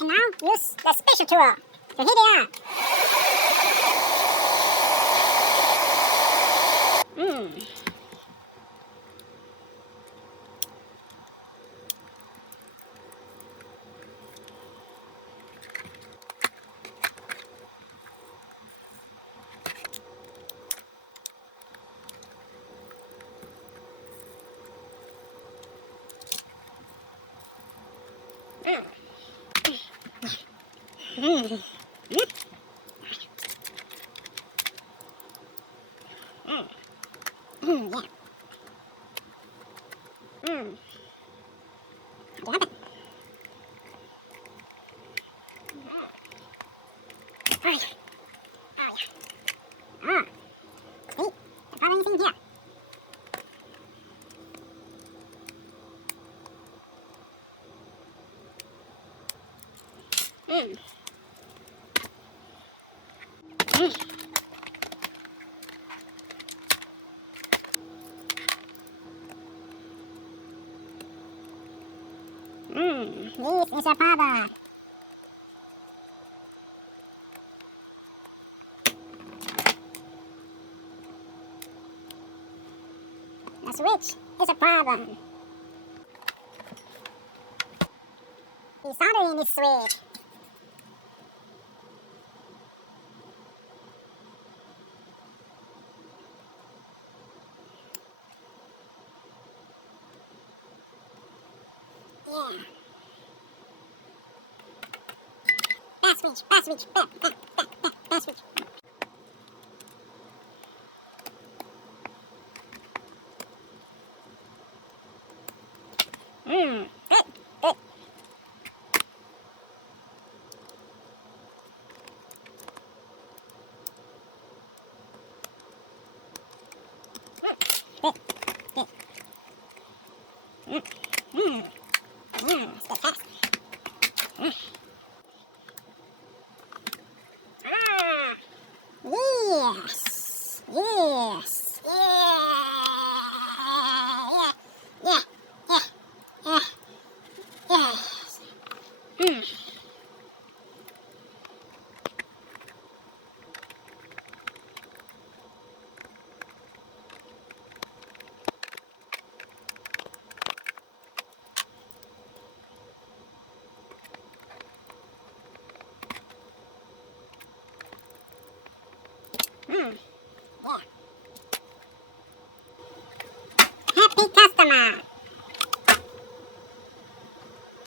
And now use the special tool to heat it up. This is a power. The switch is a problem. He's soldering this switch. Yeah. Pass switch, pass switch. Good. Step fast. Yes. Yes. Yeah. Yes. Yeah. Happy customer.